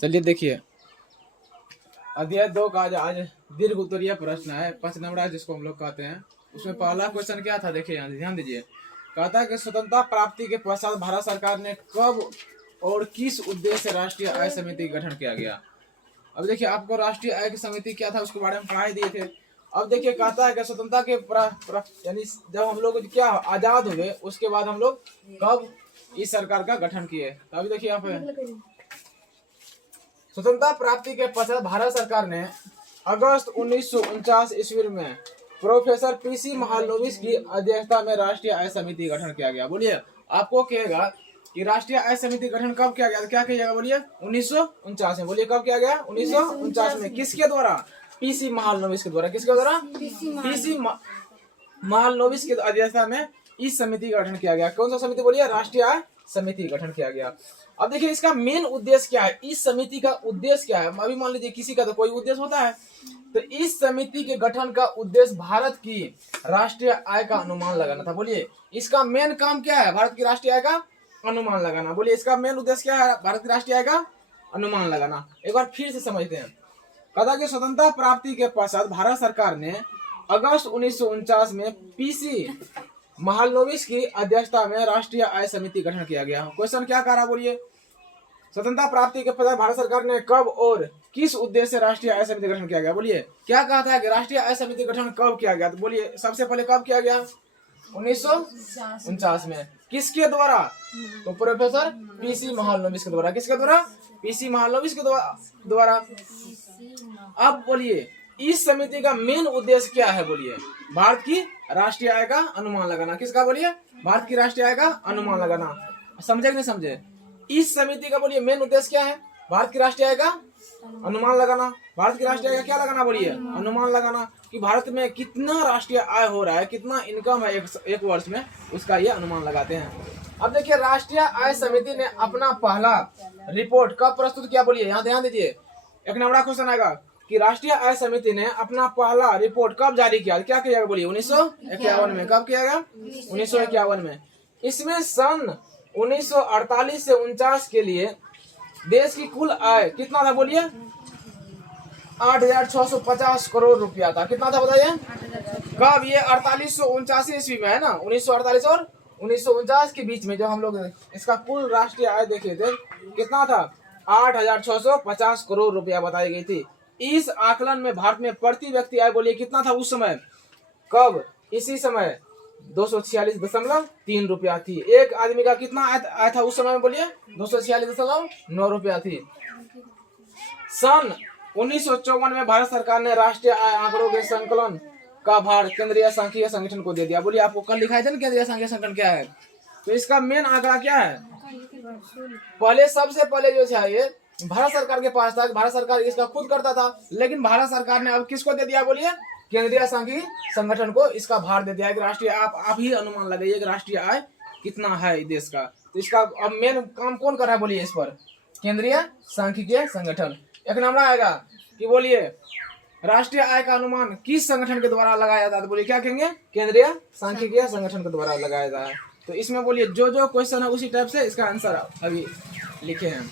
चलिए देखिए, अध्याय 2 का आज दीर्घ उत्तरीय प्रश्न है, 5 नंबर जिसको हम लोग कहते हैं। उसमें पहला क्वेश्चन क्या था, देखिए यहाँ ध्यान दीजिए। कहता है कि स्वतंत्रता प्राप्ति के पश्चात भारत सरकार ने कब और किस उद्देश्य से राष्ट्रीय आय समिति का गठन किया गया। अब देखिए, आपको राष्ट्रीय आय की समिति क्या था उसके बारे में पढ़ाई दिए थे। अब देखिए, कहता है कि स्वतंत्रता के यानी जब हम लोग क्या आजाद हुए उसके बाद हम लोग कब इस सरकार का गठन किए। तो अभी देखिए यहाँ पे स्वतंत्रता प्राप्ति के पश्चात भारत सरकार ने अगस्त 1949 ईस्वी में प्रोफेसर पीसी महालनोबिस की अध्यक्षता में राष्ट्रीय आय समिति गठन किया गया। बोलिए, आपको कहेगा कि राष्ट्रीय आय समिति गठन कब किया गया, तो क्या कहिएगा, बोलिए 1949 में। बोलिए कब किया गया, 1949 में। किसके द्वारा, पीसी महालनोबिस के द्वारा। किसके द्वारा, पीसी महालनोबिस की अध्यक्षता में इस समिति का गठन किया गया। कौन सा समिति, बोलिए राष्ट्रीय आय समिति गठन किया गया। अब देखिए, इसका मेन उद्देश्य क्या है, इस समिति का उद्देश्य क्या है। अभी मान लीजिए किसी का तो कोई उद्देश्य होता है, तो इस समिति के गठन का उद्देश्य भारत की राष्ट्रीय आय का अनुमान लगाना था। बोलिए इसका मेन काम क्या है, भारत की राष्ट्रीय आय का अनुमान लगाना। बोलिए इसका मेन उद्देश्य क्या है, भारत की राष्ट्रीय आय का अनुमान लगाना। एक बार फिर से समझते हैं। कहा कि स्वतंत्रता प्राप्ति के पश्चात भारत सरकार ने अगस्त 1949 में पीसी महालनोबिस की अध्यक्षता में राष्ट्रीय आय समिति गठन किया गया। क्वेश्चन क्या कह रहा, बोलिए स्वतंत्रता प्राप्ति के पश्चात भारत सरकार ने कब और किस उद्देश्य से राष्ट्रीय आय समिति गठन किया गया। बोलिए क्या कहा था कि राष्ट्रीय आय समिति गठन कब किया गया, तो बोलिए सबसे पहले कब किया गया, 1949 में। किसके द्वारा, तो प्रोफेसर पीसी महालनोबिस के द्वारा। किसके द्वारा, पीसी महालनोबिस के द्वारा। अब बोलिए इस समिति का मेन उद्देश्य क्या है, बोलिए भारत की राष्ट्रीय आय का अनुमान लगाना। किसका, बोलिए भारत की राष्ट्रीय आय का अनुमान लगाना। समझे कि नहीं समझे, इस समिति का बोलिए मेन उद्देश्य क्या है, भारत की राष्ट्रीय आय का अनुमान लगाना। भारत की राष्ट्रीय आय का क्या लगाना, बोलिए अनुमान लगाना, कि भारत में कितना राष्ट्रीय आय हो रहा है, कितना इनकम है एक वर्ष में, उसका ये अनुमान लगाते हैं। अब देखिए, राष्ट्रीय आय समिति ने अपना पहला रिपोर्ट कब प्रस्तुत किया, बोलिए यहाँ ध्यान दीजिए। एक नंबर क्वेश्चन आएगा कि राष्ट्रीय आय समिति ने अपना पहला रिपोर्ट कब जारी किया, क्या किया, बोलिए 1951 में। कब किया गया, 1951 में। इसमें सन 1948 से 49 के लिए देश की कुल आय कितना था, बोलिए 8,650 करोड़ रुपया था। कितना था बताइए, कब, ये 4849 ईस्वी में है ना, 1948 और 1949 के बीच में जब हम लोग इसका कुल राष्ट्रीय आय देखे थे कितना था, 8,650 करोड़ रुपया बताई गई थी। इस आकलन में भारत में प्रति व्यक्ति आय बोलिए कितना था उस समय, कब, इसी समय 246.3 रुपया थी। एक आदमी का कितना आय था उस समय में, बोलिए 246.9 रुपया थी। सन 1954 में भारत सरकार ने राष्ट्रीय आय आंकड़ों के संकलन का भार केंद्रीय सांख्यिकी संगठन को दे दिया। बोलिए आपको कल लिखा है ना केंद्रीय सांख्यिकी संगठन क्या है, तो इसका मेन आंकड़ा क्या है, पहले सबसे पहले जो था ये भारत सरकार के पास था, भारत सरकार इसका खुद करता था, लेकिन भारत सरकार ने अब किसको दे दिया, बोलिए केंद्रीय सांख्यिकी संगठन को इसका भार दे दिया है कि राष्ट्रीय आप ही अनुमान लगाइए कि राष्ट्रीय आय कितना है देश का। तो इसका अब मेन काम कौन कर रहा है, बोलिए इस पर केंद्रीय सांख्यिकी संगठन। एक नंबर आएगा कि बोलिए राष्ट्रीय आय का अनुमान किस संगठन के द्वारा लगाया जाता है, तो बोलिए क्या कहेंगे, केंद्रीय सांख्यिकी संगठन के द्वारा लगाया जाता है। तो इसमें बोलिए जो जो क्वेश्चन है उसी टाइप से इसका आंसर अभी लिखे हैं।